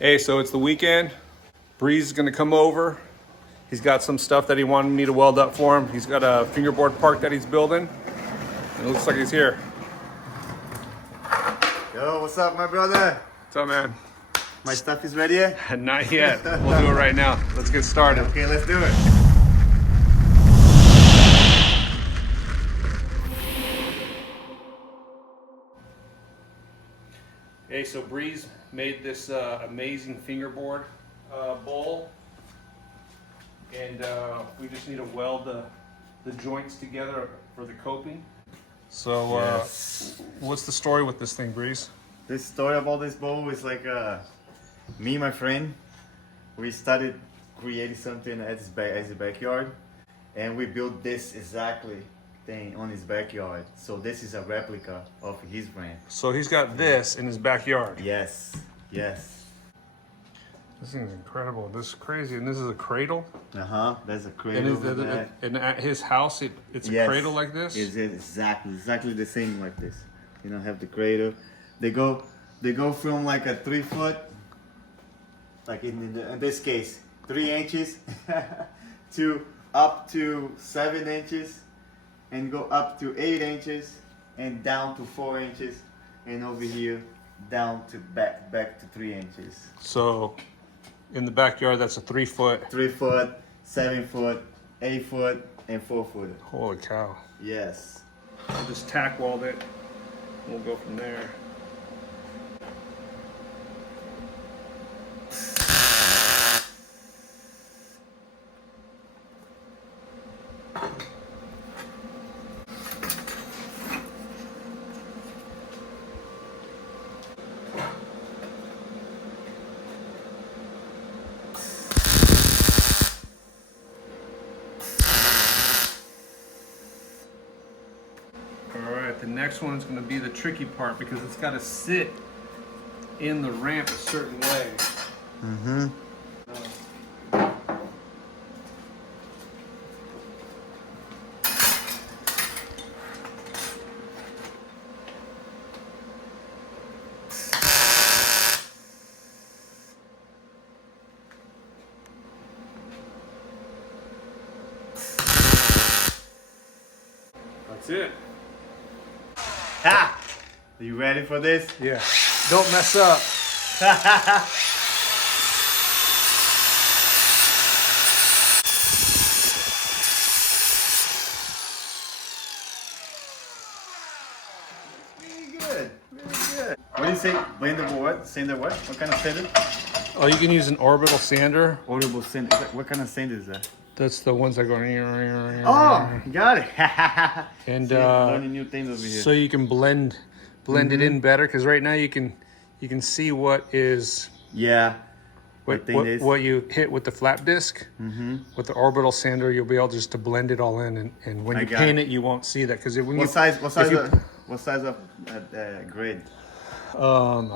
Hey, so it's the weekend. Breeze is gonna come over. He's got some stuff that he wanted me to weld up for him. He's got a fingerboard park that he's building. And it looks like he's here. Yo, what's up, my brother? What's up, man? My stuff is ready yet? Not yet. We'll do it right now. Let's get started. Okay, let's do it. Hey, so Breeze made this amazing fingerboard bowl. And we just need to weld the joints together for the coping. So Yes. what's the story with this thing, Breeze? This story about this bowl is like me and my friend, we started creating something at his backyard, and we built this exactly thing on his backyard. So this is a replica of his brand. So he's got this in his backyard. Yes, yes. This thing's incredible. This is crazy. And this is a cradle. There's a And, cradle over there. and at his house, it's a Yes. cradle like this? Is it exactly the same like this. You know, have the cradle. They go from like a 3 foot, like in this case, 3 inches, to up to 7 inches, and go up to 8 inches, and down to 4 inches, and over here down to back to 3 inches. So in the backyard, that's a 3 foot. 3 foot, 7 foot, 8 foot, and 4 foot. Holy cow. Yes. We'll just tack weld it. We'll go from there. The next one is going to be the tricky part because it's got to sit in the ramp a certain way. Mm-hmm. That's it. Ha! Are you ready for this? Yeah. Don't mess up. Very good. Very good. What do you say? Blender what? Sander what? What kind of sander? Oh, you can use an orbital sander. Audible sander. What kind of sander is that? That's the ones that go. Oh, got it. And See, learning new things over here. so you can blend it in better because right now you can see what is Yeah. what thing is. what you hit with the flap disc. With the orbital sander, you'll be able just to blend it all in, and when I you got paint it, you won't see that because when What size of you, grid? I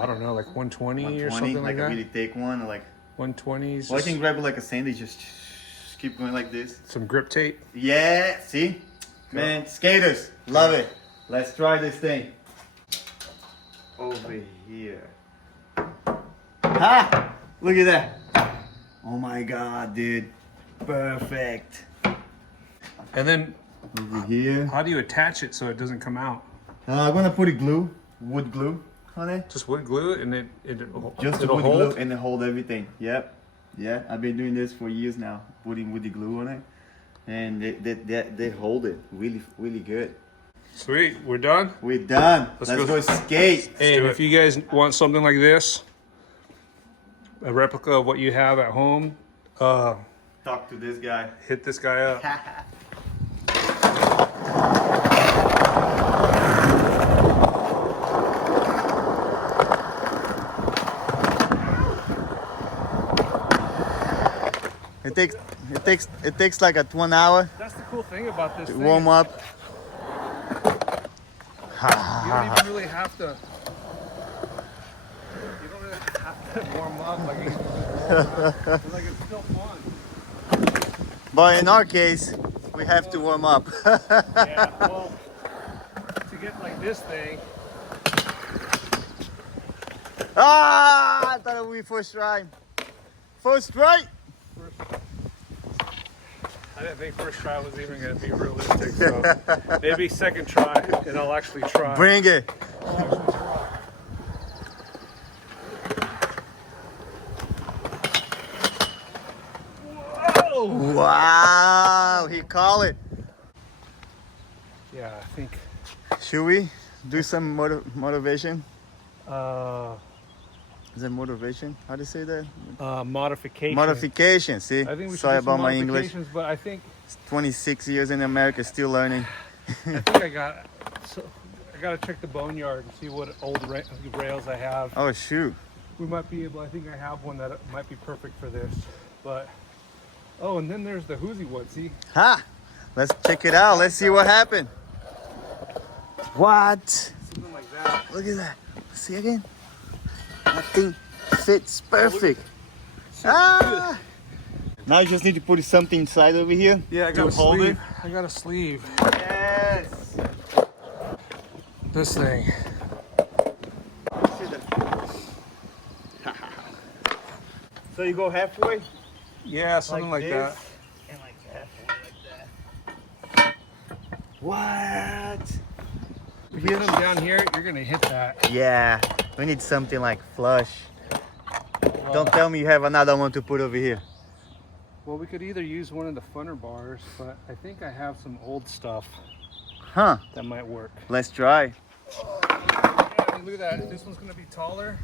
don't know, like 120 or 120, something like like a that. really thick one, or like. 120s. Well, I can grab it like a sander, just keep going like this. Some grip tape. Yeah, see? Man, skaters, love it. Let's try this thing. Over here. Ha! Look at that. Oh my god, dude. Perfect. And then Over here. how do you attach it so it doesn't come out? I'm gonna put wood glue on it. Just wood glue it and Just it'll wood hold? glue and it hold everything. Yep. Yeah, I've been doing this for years now, putting woody glue on it. And they hold it really, really good. Sweet, we're done. We're done. Let's go. go skate. And if you guys want something like this, a replica of what you have at home, Talk to this guy. hit this guy up. It takes like a 1 hour That's the cool thing about this to thing. warm up. You don't even really have to. You don't really have to warm up. Like, it's still fun. But in our case, we have to warm up. Yeah, well, to get like this thing, Ah, I thought it would be first try. First try. I didn't think first try was even going to be realistic, so maybe second try, and I'll actually try. Bring it. I'll actually try. Whoa! Wow, he called it. Yeah, I think. Should we do some motivation? Is it motivation? How do you say that? Modification. Modification. See, I think we should sorry do some about my English. modifications, but I think 26 years in America, still learning. I think I got to check the boneyard and see what old rails I have. Oh shoot! We might be able. I think I have one that might be perfect for this. But oh, and then there's the Hoosie one. See? Ha! Let's check it out. Let's see what happened. What? Something like that. Look at that. See again? That thing fits perfect. Ah! Now you just need to put something inside over here. Yeah, I to got a hold sleeve. it. I got a sleeve. Yes. This thing. So you go halfway? Yeah, something like this, that. and like halfway like that. What? If you hit them down here, you're gonna hit that. Yeah, we need something like flush. Don't tell me you have another one to put over here. Well, we could either use one of the funner bars, but I think I have some old stuff Huh? that might work. Let's try. Yeah, look at that. This one's gonna be taller.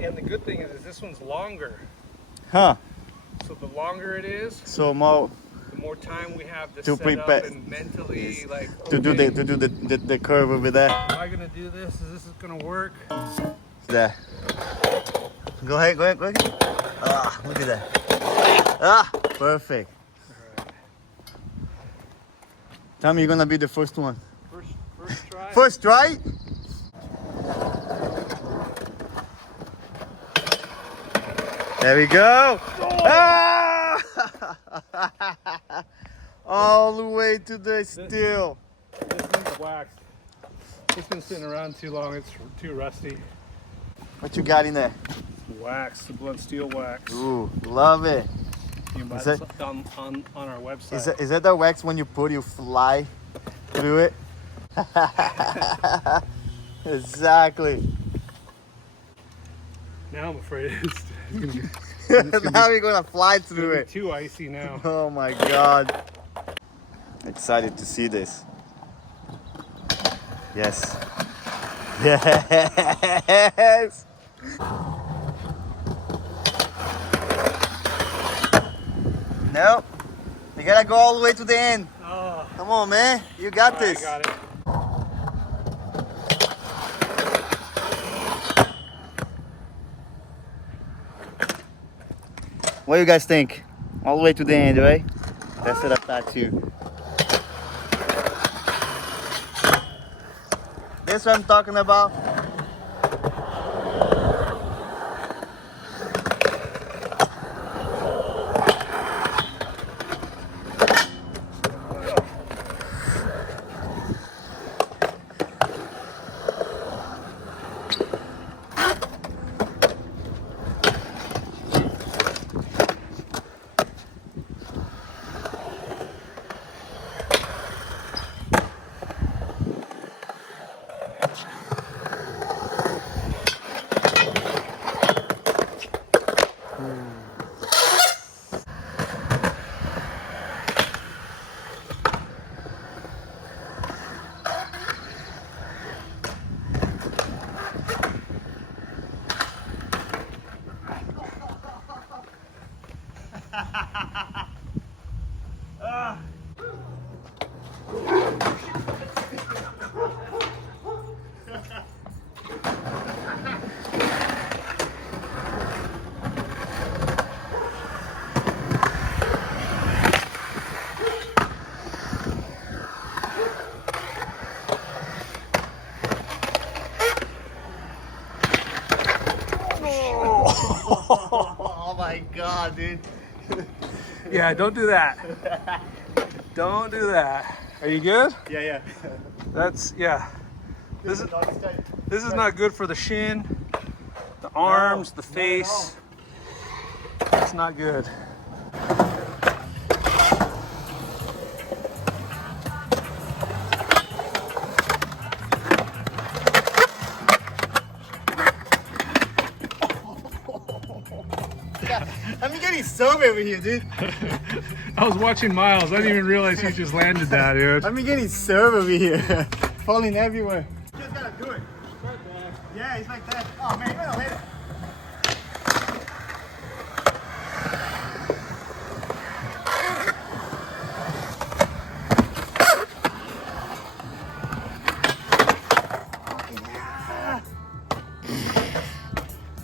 And the good thing is this one's longer. Huh? So the longer it is, So more the more time we have to To set prepare. up and mentally like to do okay, the curve over there. am I gonna do this? Is this gonna work? There. Go ahead, go ahead, go ahead. Ah, look at that. Ah, perfect. Alright. Tell me you're gonna be the first one. First try. First try? There we go. Ah! All the way to the steel. This one's waxed. It's been sitting around too long. It's too rusty. What you got in there? Wax, the blunt steel wax. Ooh, love it. You can buy Is this that- on our website. Is that the wax when you put you fly through it? Exactly. Now I'm afraid it's gonna be, Now we're gonna fly it's through gonna be it. too icy now. Oh my god. Excited to see this. Yes. Yes. No. You gotta go all the way to the end. Oh, Come on, man. You got this. I got it. What do you guys think? All the way to the end, right? That's what I thought too. That's what I'm talking about. Oh my god, dude. Yeah, don't do that. Don't do that. Are you good? Yeah, yeah. That's, yeah. This is, Doggy style. This is not good for the shin, the arms, the face. It's not good. I'm getting sober over here, dude. I was watching Myles. I didn't even realize he just landed that, dude. I'm getting sober over here. Falling everywhere. You just gotta do it. Yeah, it's like that. Oh man, you're gonna hit it.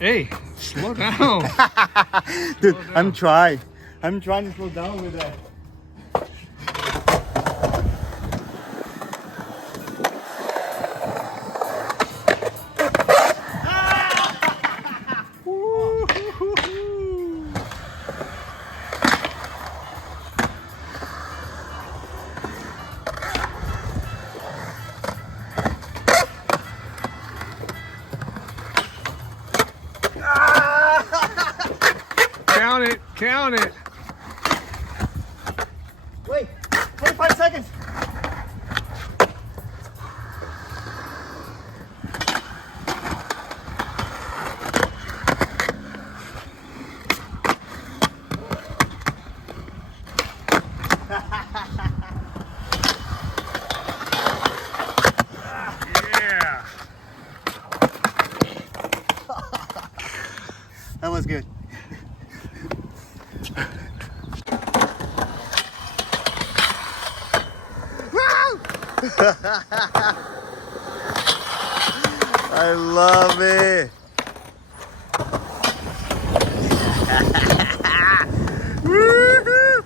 Hey, slow down. Dude, I'm trying to slow down with that. Count it. Wait, 25 seconds. Yeah. That was good. I love it. Woo-hoo.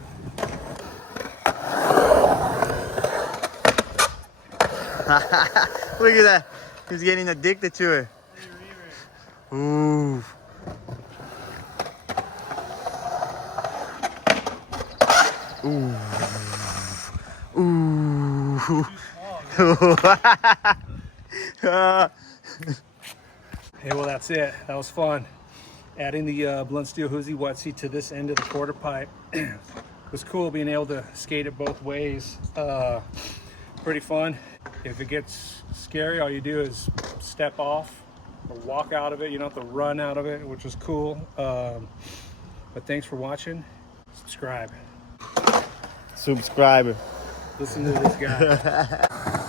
Look at that. He's getting addicted to it. Ooh. Ooh. Ooh. Hey, well, that's it. That was fun. Adding the blunt steel Hoosie Wutsy to this end of the quarter pipe was cool, being able to skate it both ways. Pretty fun. If it gets scary, all you do is step off or walk out of it. You don't have to run out of it, which is cool. But thanks for watching. Subscribe. Subscribe. Listen to this guy.